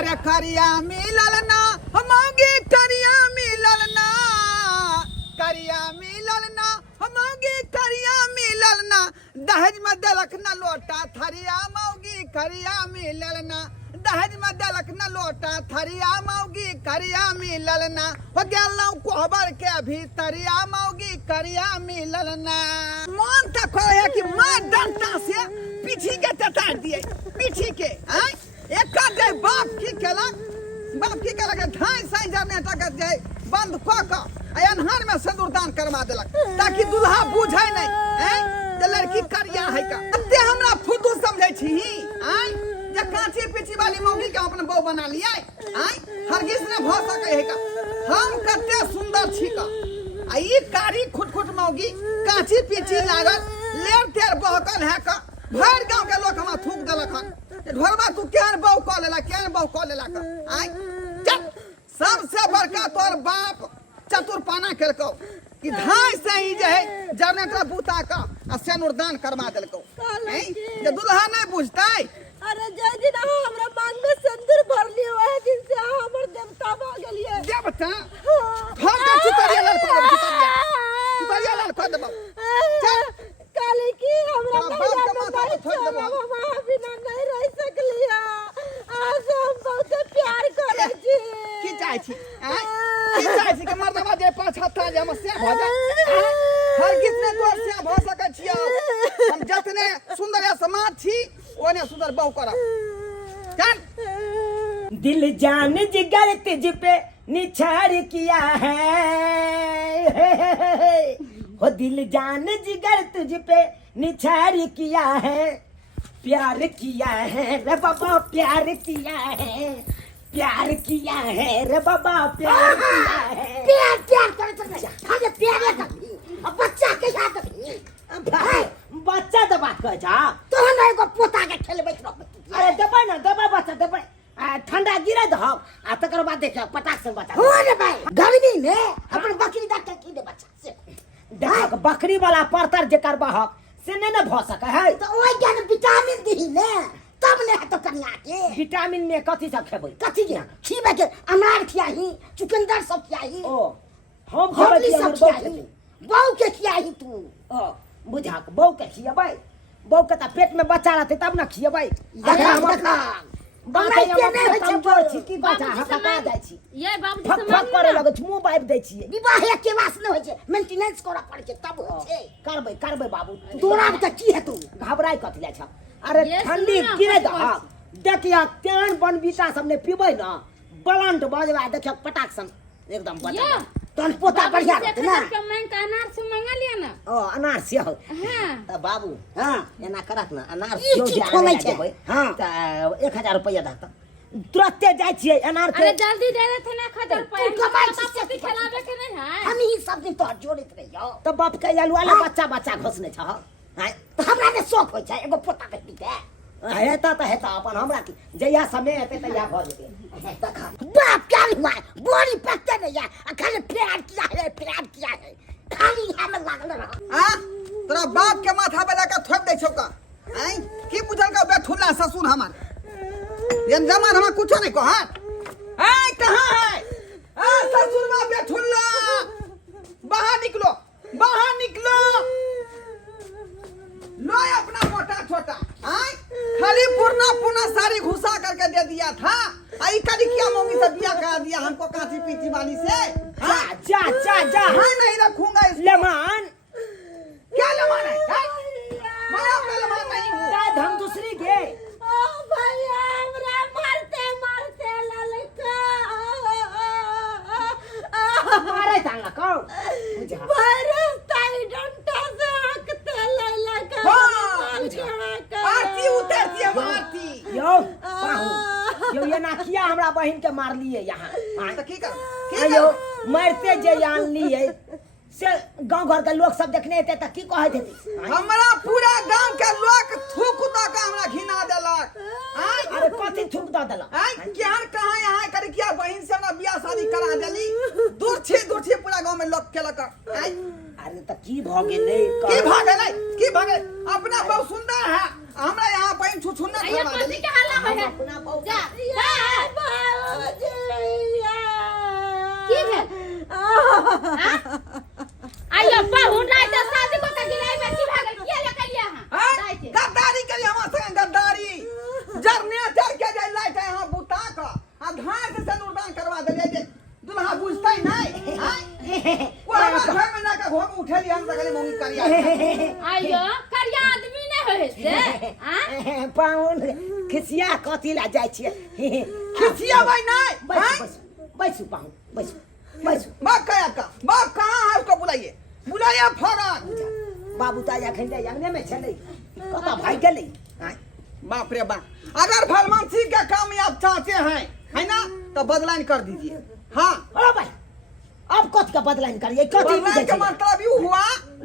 अरे करिया मिलल ना मौगी करिया मिलल ना करिया मिलल ना मौगी करिया मिलल ना दहेज में देलक न लोटा थरिया मौगी करिया मिलल ना दहेज में देलक न लोटा थरिया मौगी करिया मिलल ना हो गेलौ कोहबर के भीतरिया मौगी करिया मिलल ना मन तक है कि मां डंटा से पीछी के ततार दिए पीछी के हैं एक दे बाप की केलक ढाई साई जनरेटर के जाए बंद क क अनहार में सिंदूरदान करवा देलक ताकि दुल्हा बुझे नहीं हैं जे लड़की करिया है का अते हमरा फुदू समझै छी हैं जे कांची पीछी वाली मौगी के अपन बहू बना लिया हैं हरगिज ने भ सके है का हम कते सुंदर छी का आ ई कारी खुटखुट मौगी कांची पीछी लागल लेर तेर बहकल है का भर गांव के लोग हमरा थूक देलक हन घरवा तू केहन बहू क लेला का हैं चल सबसे बड़का तोर बाप चतुरपाना केलको कि धाय से ही जे है जनरेटर बूता का आ सिंदूरदान करवा देलको हैं जे दुल्हा नहीं बुझतै अरे जय दिन हमरा मांग में सिंदूर भरली ओए दिन से हमर देवता भ गेलिए देवता हम के चुतरिया लाल कर देबो चल काली की हमरा बिना नहीं रह सकलिया आज हम बहुत प्यार करे छी की चाहे छी हैं की चाहे छी के मर्दवा जे पांच हत्ता जे हम से भ जाए हर किसने तो से भ सकै छियै हम जतने सुंदर समाज छी ओने सुंदर बहु करा चल दिल जान जिगर तुझ पे निछार किया है हो दिल जान जिगर तुझ पे निछार किया है प्यार किया है रे बाबा प्यार किया है रे बाबा प्यार किया है प्यार करे हम प्यार करती अब बच्चा के साथ भाई बच्चा दबा के जा तो हम एगो पोता के खेलबे अरे दबा ना दबा बच्चा दबा ठंडा गिरे दहब आ तकर बाद देख पटाक से बचा हो रे भाई गर्मी ने अपन बकरी दा के की दे बच्चा से देख बकरी वाला परतर जे करबा से नहीं न भ सके है तो ओइ के विटामिन दी ने तब ने तो कन्या के विटामिन में कथि सब खेबै कथि के खीबे के अनार खियाही चुकंदर सब खियाही ओ हम खेबै कि हमर बहू खेबै बहू के खियाही तू ओ बुझा के बहू के खियबै बहू के त पेट में बच्चा रहतै तब न खियबै हमरा के नहीं होय छै जोर छी की बच्चा हटा जाइ छी ये बाबूजी फक फक करे लगै छी मुंह बाइब दै छियै विवाह के वास न होय छै मेंटेनेंस करऽ पड़ै छै तब होय छै करबै बाबू तोरा त की हेतौ घबराई कथि लै छ अरे ठंडी गिरे द देखिया केहन बनबीटा सब ने पीबै न ब्लंट बजवा देखिया पटाक सन एकदम बचा तन पोता बढ़िया रहतै ना अनार से मंगा लिया ना ओ अनार से हो हां त बाबू हां एना करत ना अनार ई जो चीज जे खोलै आने छै। देबै हाँ। त 1000 रुपया दत तुरंते जाइ छियै अनार के अरे जल्दी दे देते ना 1000 रुपया तू कमाई छी पति खिलावे के नहीं है हम ही सब दिन तोहर जोड़ैत रहियो त बाप के आलू वाला बच्चा घोसने छ हां तो हमरा ने शौक होय छै एगो पोता के पीते हेता त हेता अपन हमरा की जहिया समय हेतै तहिया भ जेतै देखा बाप क्या हुआ बोरी पत्ते नहीं है खाली प्यार किया है खाली हम लागल रह हां तोरा बाप के माथा पे लगा ठोक दे छौ का हैं की बुझल का बेठुल्ला ससुर हमार ये जमान हम कुछ नहीं कहा है कहां है ससुर में बेठुल्ला बाहर निकलो लो अपना मोटा छोटा हैं खाली पूर्णा सारी घुसा करके दे दिया था आई करी क्या मम्मी से बिया करा दिया हमको कांची पीची वाली से जा मैं नहीं रखूंगा इस लेमान क्या लेमान है मैं आपका लेमान नहीं हूँ शायद हम दूसरी के ओ भैया हमरा मारते ललका मारे तांगा कौ बुझा भरस ताई डंटा से हकते ललका आरती उतरती है आरती यो पाहू ये ना किया हमरा बहन के मार लिए यहाँ तो की कर अयो मरते जे जान लिए से गांव घर के लोग सब देखने थे त की कहत थे हमरा पूरा गांव के लोग थूक द के हमरा घिना देलक अरे कथि थूक द देलक केहन कहां यहाँ कर किया बहन से हमरा बियाह शादी करा देली दूर छे पूरा गांव में लोग केलक अरे त की भ गेलै की भागे अपना बहुत सुंदर है हमरा यहाँ बहन छुछुन्ना करवा देली के हल्ला है अपना बहु जा आयो करिया आदमी नहीं होय से हां पाउन खिसिया कथी ला जाइ छियै खिसिया भाई नहीं बैसू पाउन बैसू बाप कहाँ है उसको बुलाइए बुलाइए फौरन बाबू ताया अखन जाय अंगने में छलै कतऽ भाग गेलै बाप रे बाप अगर फरमान सिंह के कामयाब चाहते हैं है ना तो बदलाइन कर दीजिए हाँ ओ भाई अब कथी का बदलाइन करिए कथी बदलाइन का मतलब ये हुआ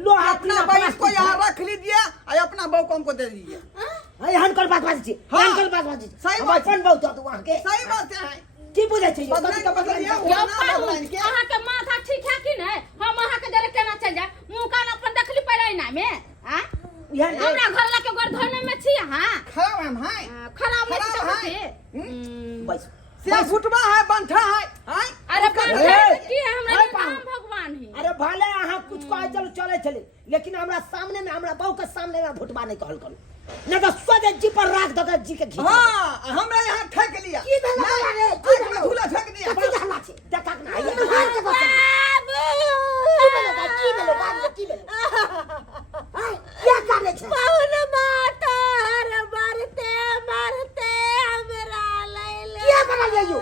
लो अपना भाई को यहाँ रख लीजिए और अपना बहू को हमको दे दीजिए हनकर बात बाजी छी हाँ। हनकर बात बाजी सही हम बात अपन बहु तो वहां के सही बात है की बुझै छै बदलाइन का बदलाइन यो पाहुन अहाँ के माथा ठीक है कि नहीं हम अहाँ के जरे केना चल जाए मुंह कान अपन देखली पड़ै ना में हां हमरा घर ला के गोरधन में छी हां खराब हम है खराब नहीं खराब तो है बस से फुटवा है बंठा है अरे ए, की है हमरा ए, नाम भगवान ही अरे भले अहाँ कुछ कहे चलो चले चले लेकिन हमरा सामने में हमरा बहू के सामने में भुटवा नहीं कहल करू नहीं तो सोजे जी पर राख दो जी के खींच हाँ हमरा यहाँ ठेक लिया की भेल रे आँख में धूला फेंक दिया कथी हल्ला छै देखा के ना ये हार के बस की भेलो बाबू की भेलो हां क्या करे छै पाहुन माता हर मारते हमरा लैले क्या बना लियो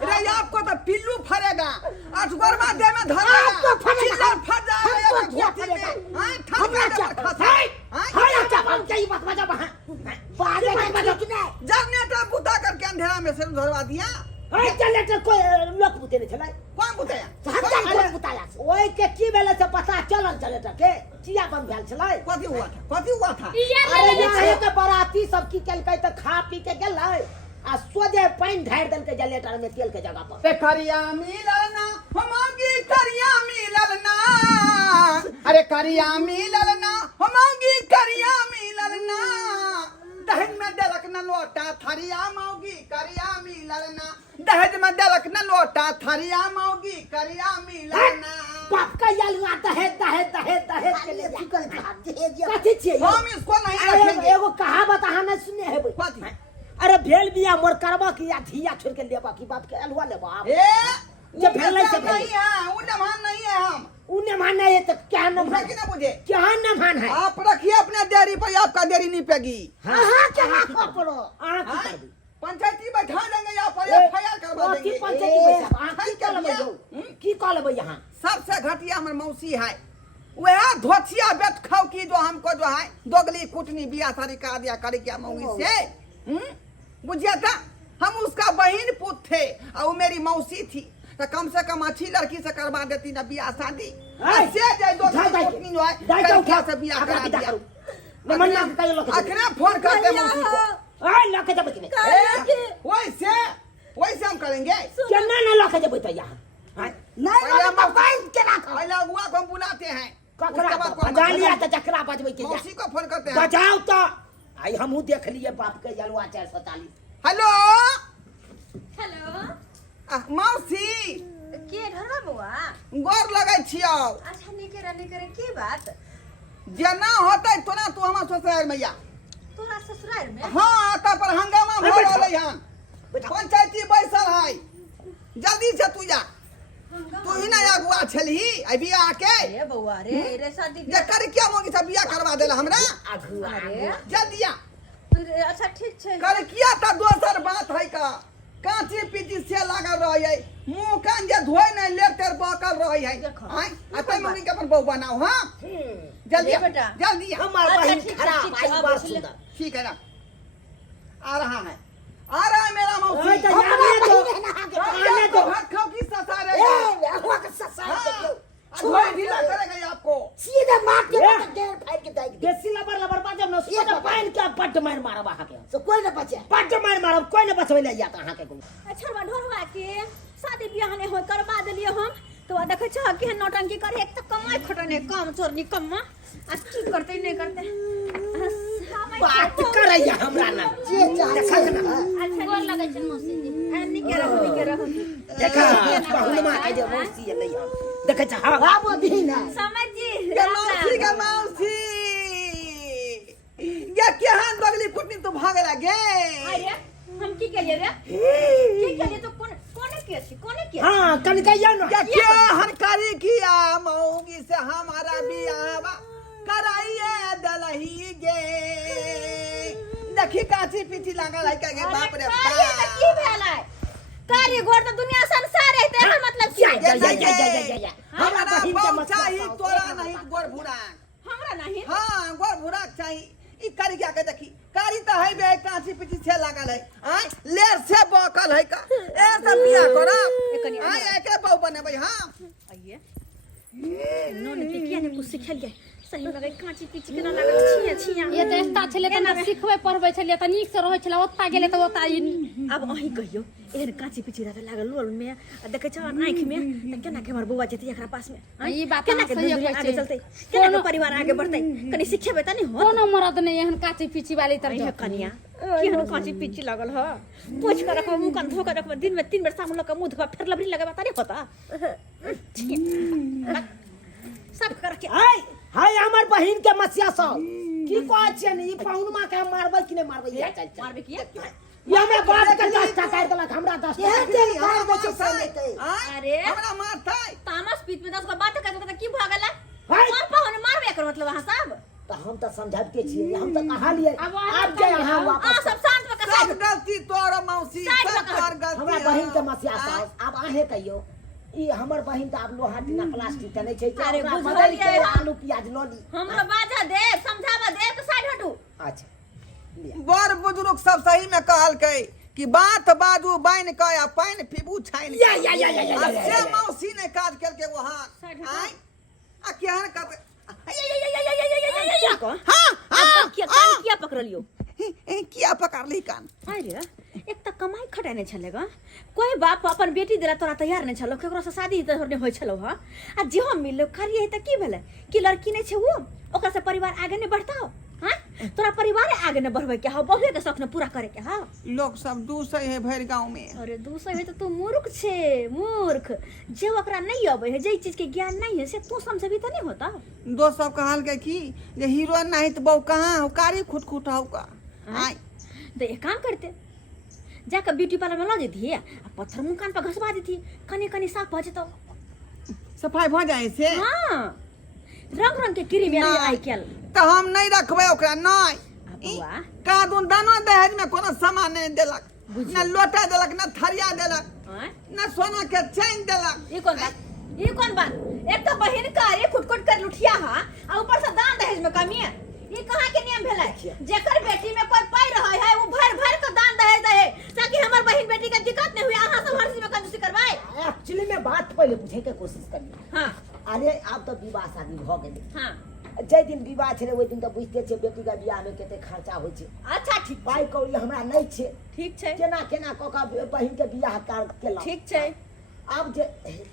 अरे आपको तो पिल्लू फरेगा अठगोरमा दे में धर आपको फरेगा। चिल्ला फट जाएगा हमको क्या घोटी में फरेगा? हां ठंड हमरा में क्या खाता हां क्या बात क्या बात बजा वहां बाजे के बजा कि नहीं जनरेटर बुता करके अंधेरा में से धरवा दिया हां जनरेटर कोई लोक बुते नहीं छलै कौन बुताया हम कोई बुताया ओए के की भेले से पता चलल जनरेटर के चिया बम भेल छलै कथी हुआ था अरे यहाँ के बराती सब की केलकै त खा पी के गेलै आ सोजे पानी ढार देलकै जनरेटर में तेल के जगह पर पे करिया मिलना हमगी करिया मिलना अरे करिया मिलना हमगी करिया मिलना दहेज में देलक न लोटा थरिया मौगी करिया मिलना दहेज में देलक न लोटा थरिया मौगी करिया मिलना बाप का यालुआ दहेज के ले जा कथी छियै हम इसको नहीं रखेंगे एगो कहावत अहाँ नहीं सुने हेबै कथी अरे भेल बिया मोर करबा की या धिया छोड़ के लेबा की बाप के अलुआ लेबा आप ए जब भेलै से नहीं है उन्हें मान नहीं है हम उने मान है तो क्या न उन्हें कि ना मुझे क्या न मान है आप रखिए अपने डेयरी पर आपका डेयरी नहीं पेगी हां क्या हाथ पड़ो आ की करबी पंचायती बैठा देंगे यहाँ पर ए, एफआईआर करवा की देंगे पंचायती बैठा आ की क्या करबै किया? की कहलबै यहाँ सबसे घटिया हमर मौसी है वह धोतिया बेट खाओ की जो हमको जो है दोगली कुटनी बिया सारी करा दिया करे क्या मौगी से बुझिया था हम उसका बहन पुत थे और वो मेरी मौसी थी तो कम से कम अच्छी लड़की से करवा देती ना बिया शादी ऐसे जाए दोगली कुटनी जो है करिया से बिया करा दिया न मन्ना के कहियो लोग अखने फोन करते मौसी को आ लके जब कि वैसे हम करेंगे केना न लके जब त यहाँ नहीं पहले लके बाइल के राख पहले अगुआ को हम बुलाते हैं ककरा उसके बाद को हम बजा लिया त जकरा बजबै के जा मौसी को फोन करते हैं बजाओ तो आई हमहू देख लिए बाप के जलवा 440 हेलो हेलो मौसी के घरवा बउआ गोर लगै छियौ अच्छा निके की बात जेना होतै तोना तू हमरा ससुराल मैया तोरा ससुराल में हाँ त पर हंगामा भ रहलै हन पंचायती बैसल है जल्दी से तू जा तू ही ना अगुआ छलही अभी आके अरे बउआ रे शादी जे कर क्या मोगी से बियाह करवा देला हमरा अरे जल्दी आ अच्छा ठीक छै कर किया त दोसर बात है का कांची पीची से लागल रही है मुंह कान जे धोई नहीं लेटर बकल रही है आय अतै मम्मी के अपन बहू बनाओ हां जल्दी आ, बेटा। जल्दी आ। हमार अच्छा, बहन ठीक है, खराब ठीक है, आई अब बार इसलिए- सुंदर ठीक है ना आ रहा है मेरा ओए मौसी तो जाने दो आने दो भात खाओ की ससारे ए हुआ के ससार के लो छोड़ ढीला करेगा ये आपको सीधे मार के डेढ़ फाड़ के दाई देसी लबर लबर बाजे न सोचा पाइन के पट मार मारबा हा के तो कोई न बचे पट मार मारब कोई न बचबै ले जात अहा के को अच्छा ढोरवा के शादी बियाह ने हो करवा देलिए हम तो देखे छ कि नौटंकी करे एक तो कमाई खटने काम चोर निकम्मा आ की करते नहीं करते बात करैया हमरा ना जे देखा ना अच्छा गोर लगै छै मौसी जी निके रहो देखा बहुलमा के जे मौसी ले हम देखै छ हां आबो दीना समझ जी के मौसी ये केहन बगली कुटनी तो भागे लगे अरे हम की करिए रे की करिए तो कोने के हां कन कहिया न क्या क्या हनकारी किया मौगी से हमारा बियाह कराइए दलही गे देखी काची पीछी लागल है के बाप रे कार्य में बाप की भेलै कार्य घर तो दुनिया संसार है तेरे मतलब जा, की जा, जा, जा, जा, जा, जा। हमरा हमरा बहिन के बहु मसिया चाही साउस। तोरा नहीं गोर भुरा हमरा नहीं हाँ गोर भुरा चाही ई करी क्या के देखी कारी तो है बे काची पीछी से लागल है आय लेर से बकल है का ए सब बिया करब आय एके बहु बनेबै हां आइए नोन के किया ने कुछ सिखल गए सही में लगे कांची पीची के ना लागल छिया छिया ये तो एकटा छले त ना सिखबै पढ़बै छलिए त नीक से रहै छले ओत्ता गेले त ओत्ता अब अही कहियो एहन कांची पीची रहत लागल लोल में आ देखे छ आंख में त केना के हमर बौआ जेते एकरा पास में ई बात केना के सही दुनिया कहै आगे छै। चलते केना के परिवार आगे बढ़तै कनी सिखेबे त नहीं हो कोनो मरद नहीं एहन काची पीची वाली तर अरे कनिया केहन कांची पीची लागल ह पोछ कर रखब मुंह कान धो कर रखब दिन में 3 बेर साबुन लगा मुंह धोबा फिर लबरी लगाबा तारे होता सब कर के हाय हाय हमर बहिन के मसिया साउस की कहै छियै ई पाहुन मां के मारबै कि नहीं मारबै ये चल चल मारबे किया ये हमरा बाप के 10 टा काट देलक हमरा 10 टा तेरी घर में से लेते अरे हमरा मारतै तामस पीठ में 10 को बात कर त की भ गेलै हाय। और पाहुन मारबे कर मतलब वहां सब तो हम तो समझाते छियै हम तो कहा लिए अब वहाँ आप जे यहाँ आ वापस सब शांत में सब कसा गलती तोर मौसी साइड सब पकड़। तोर गलती हमरा बहिन के मसिया साउस अब आहे कहियो ई हमर बहिन त आब लोहा टीना प्लास्टिक त नहीं छै अरे ओकरा बुझलियै बदल के हम। आलू प्याज लो ली हमरा बाजा दे समझावा दे तो साइड हटू अच्छा लिया बड़ बुजुर्ग सब सही में कहलकै कि बात बाजू बाइन के आ पाइन पीबू छाइन के। या, या, या, या, या, आ या, से या, या। मौसी ने काज करके वहां साइड हटा। आय आ केहन करते क्या को हां अब क्या कान किया पकड़ लियो किया पकड़ ली कान अरे एक त कमाई खटाने छलेगा कोई बाप अपन बेटी देला तोरा तैयार नहीं छलो केकरो से शादी त होने होय छलो ह आ जेहो मिललो करिए त की भेले कि लड़की नहीं छै वो ओकरा से परिवार आगे नहीं बढ़ता हो हां तोरा परिवार आगे नहीं बढ़बे के हो बहुए के सपना पूरा करे के हो लोग सब दूसरे है भर गांव में अरे दूसरा है तो तू मूर्ख छे मूर्ख जे ओकरा नहीं आवे है जे चीज के ज्ञान नहीं है से तू समझबी त नहीं होता दो सब कहल के कि जे हीरो नहीं तो बहु कहां हो कारी खुट हो का आय तो एक काम करते जाकर ब्यूटी पार्लर में ला देती आ पत्थर मुंह कान पर घसवा देती कनी कनी साफ हो जतो सफाई भ जाए से हाँ रंग रंग के क्रीम ना। आई केल तो हम नहीं रखबे ओकरा नहीं बुआ कादून दानो दहेज में कोनो सामान नहीं देलक बुझियौ। न लोटा देलक न थरिया देलक हाँ? न सोना के चैन देलक ये कौन बात एक तो बहन कार्य खुटखुट कर लुठिया हा और ऊपर से दान दहेज में कमी है ये कहाँ के नियम भेलै जेकर बेटी में कोई पाई रहा है वो भर भर के दान दहेज दे ताकि हमर बहन बेटी के दिक्कत नहीं हुई अहाँ सब हर चीज में कंजूसी करवाए एक्चुअली में बात पहले पूछे के कोशिश करिए हाँ अरे अब तो विवाह शादी भ गेलै हाँ जे दिन विवाह छलै ओइ दिन तो बुझते छै बेटी के बियाह में कते खर्चा होय छै अच्छा ठीक पाई कौड़ी हमरा नहीं छै ठीक छै केना केना क के बहिन के बियाह कर केला ठीक छै अब जे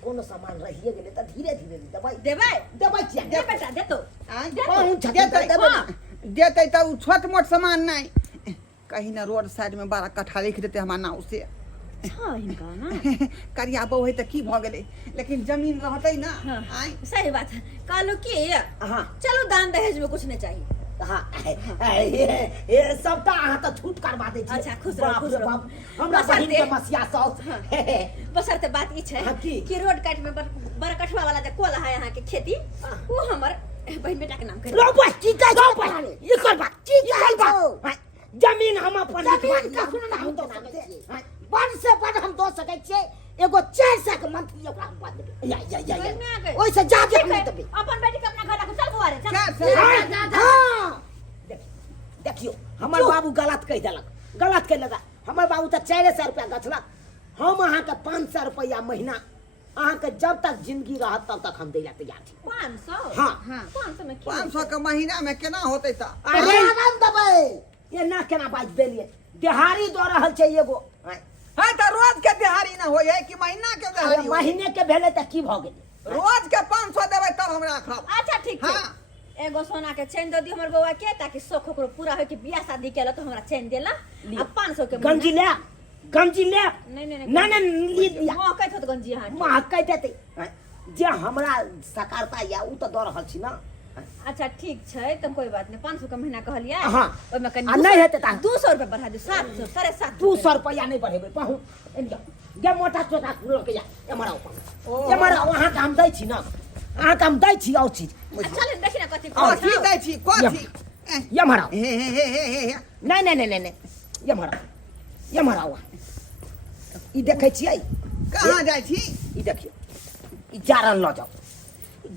कोनो सामान रहिए गेलै त धीरे धीरे देबै देबै देबै किया दे बेटा दे तो आय कहूँ छथिन तऽ देबै हाँ। देते तो उ छोट मोट सामान नहीं कहीं ना रोड साइड में 12 कट्ठा लिख देते हमारा नाव से हाँ इनका ना करिया बहु है तो की भ गेलै लेकिन जमीन रहतै ना हाँ। आय सही बात है कालो की हाँ चलो दान दहेज में कुछ नहीं चाहिए हाँ ये सबटा अहाँ तऽ छूट करवा दै छी अच्छा, खुश रहो, खुश रहो। हमरा बस बहिन दे। के मसिया साउस बसरते बात ई छै हाँ, की? कि रोड काट में बड़ कठवा वाला जे कोला है यहाँ के खेती वो हमर बहन बेटा के नाम कर रो बस की कह छो ई कर बात की कर बात जमीन हम अपन जमीन का सुन ना हम तो बड़ से बड़ हम दो सकै छियै एगो 400 के मंथली ओकरा हम बात देबै या ओइ से जादे हम नहीं देबै अपन बेटी के अपना घर रखो चल बुआ रे चल क्या से हाँ देखियो हमर बाबू गलत कह देलक गलत कह लगा हमर बाबू तऽ 400 रुपया गछलक हम अहाँ के 500 रुपया महीना अहाँ के जब तक जिंदगी रहत तब तक हम दै ला तैयार छी 500 हाँ। 500 में 500 के महीना में केना होतै त अरे आराम देबै ये ना केना बाज देलिए दिहाड़ी दऽ रहल छै एगो है तो रोज के दिहाड़ी ना होय है कि महीना के अरे दिहाड़ी होय? महीने के भेलै तऽ की भऽ गेलै रोज के 500 देबै तब हम राखब अच्छा ठीक छै हाँ। एगो सोना के चेन दे दी हमर बउआ के ताकि शौक ओकरो पूरा हो कि बियाह शादी केला तो हमरा चेन देला आ 500 के गंजी ले गंजी ले नहीं नहीं ना ना ली दिया मोह कहत होत गंजी यहाँ महक कह देते जे हमरा सकारता या उ तऽ दऽ रहल छी ना अच्छा ठीक छै तो कोई बात नहीं 500 का महीना कहलिया हाँ। ओमे कनी आ नहीं हेतै त 200 रुपया बढ़ा दे 700 750 200 रुपया नहीं बढ़ेबै पाहु एलिया गे मोटा चोटा कुलो के जा एमरा एमरा वहां काम दै छी ना अहाँ काम दै छी और चीज चल देखि ना कथि कथी दै छी कथी एमरा हे नहीं नहीं नहीं नहीं एमरा ई देखै छियै कहाँ जाइ छी ई देखियो ई जारन ल जाओ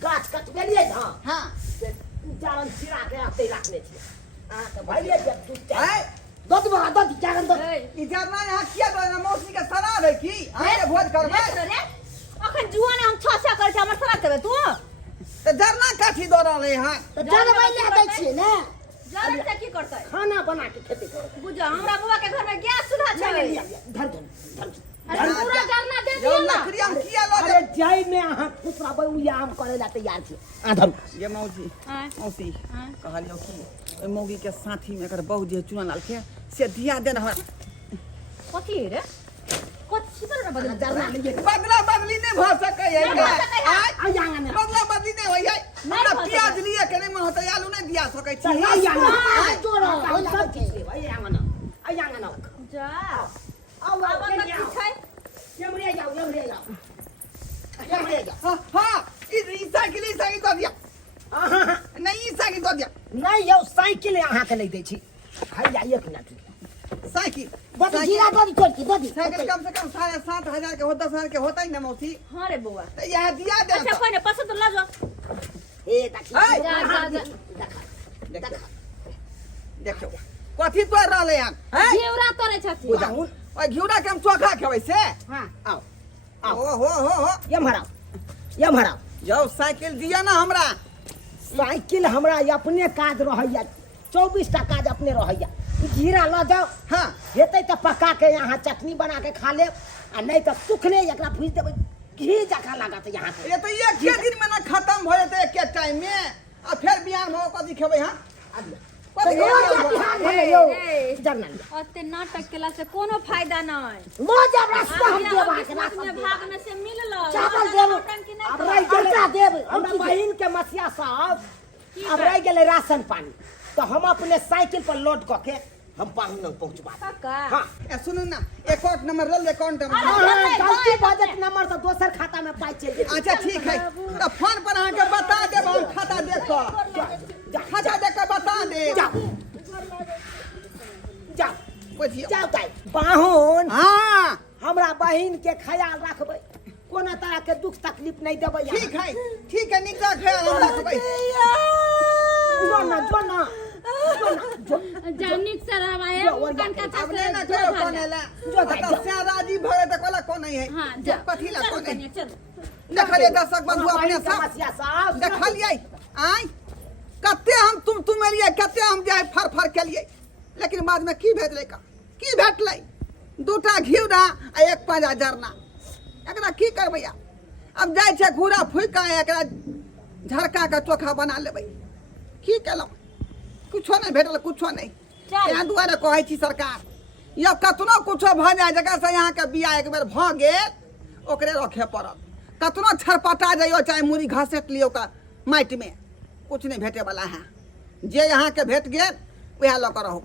गाछ कटबेलियै ना हाँ जारन चिरा के आते रखने छी अहाँ के भइले जब तू है दद बहा दद जारन दद ई जरना यहाँ किया दो ना मौसी के सरा रे की आए भोज करबै रे अखन जुआने हम 600 कर छै हमर सरा देबे तू त जरना काठी दो रहले हां तो जनबै ले दै छियै ने जरन से की करतै खाना बना के खेती करो बुझा हमरा बुआ के घर में गैस चूल्हा छै धर अरे पूरा जरना दे यो दियो ना लकड़ी हम किया लो अरे जय में अहाँ खुश रहबै उ आम करे ला तैयार छी आ धरू ये मौसी हाँ। मौसी हाँ। कहलियो की ओइ मौगी के साथी में एकर बहु जे चुना लाल के से दिया दे हमरा कथि रे कथि पर ना बदल जरना लिए बदला बदली नहीं भ सकै है नहीं भ सकै है। आय आ जांगा में बदला बदली नहीं होई है नहीं हमरा भ प्याज सकै। लिए के नहीं मन होता आलू नहीं दिया सकै छी चल आ जांगा आ जोरो हो सब लागै चीज छै ले आ जांगा ना आ जांगा ना जा आओ अब कथि छै यमरे जाओ यमरे जाओ हां हां ई साइकिल दो दिया नहीं ई साइकिल दो दिया नहीं यौ साइकिल अहाँ के ले दै छी खाई जा 1 मिनट साइकिल दद जीरा दद छोड़ की दद साइकिल कम से कम 7,500 के हो 10,000 के होता ही ना मौसी हां रे बुआ तो यह दिया दे अच्छा कोई नहीं पसंद ला जाओ ए देखी ऐ, देखा देखो कथी तो रहले हम हैं घेवरा तोरे छथि बुझाउन ओइ घिउरा के हम चोखा खेबै से हां आओ ओ हो यमहरा जाओ साइकिल दिया ना हमरा साइकिल हमरा अपने काज रहैया 24 टा काज अपने रहैया जीरा ल जाओ हां हेतै त पका के यहाँ चटनी बना के खा लेब आ नहीं त सुखले एकरा भूज देबै घी जका लागत यहाँ के ये तो एक के दिन में ना खत्म हो जेते एक के टाइम में आ फिर बिहान हो कथी खेबै हां कथी खेबै जरना ओते नाटक केला से कोनो फायदा नहीं मोज रास्ता हम देबा के में भाग में से मिल लो चावल देब टंकी नहीं अब रह गेलै आटा देब हमरा बहिन के मसिया साहब अब रह गेलै राशन पानी तो हम अपने साइकिल पर लोड क के हम पाहुन लग पहुंचबा पक्का हां ए सुनू ना account number roll account number गलती बजट नंबर तो दोसर खाता में पाई चल जेतै अच्छा ठीक है तो फोन पर अहाँ के बता देब हम खाता देख के खाता देख के बता दे जाओ जाओ बुझियो जाओ ताई पाहुन हां हमरा बहिन के ख्याल रखबै कोनो तरह के दुख तकलीफ नहीं देबै ठीक है निक ख्याल हम रखबै जो ना जानिक से रहवाए मुकान का अब नहीं ना करो कोने ला जो तो शादी भरे त कोला कोन है हां जा कथी ला कोन है चल देखलिए दर्शक बंधु अपने सब मसिया साहब देखलिए आय कते हम तुम एलिए कते हम जाय फर केलिए लेकिन बाद में की भेटले का की भेटले दूटा घिउरा आ एक पाजा जरना एकरा की करबै अब जाय छै घूरा फुक के एकरा झरका के चोखा बना लेबै की केलौ कुछो नहीं भेटल कुछो नहीं यहाँ दुआरे कहै छी सरकार या कतनो कुछो भ जाए जगह से यहाँ के बिया एक बेर भ गेल ओकरे रखे पड़ल कतनो छरपटा जाइयो चाहे मुड़ी घसेट लियो का माटि में कुछ नहीं भेटे वाला है जे यहाँ के भेट गेल वह ल कर रहो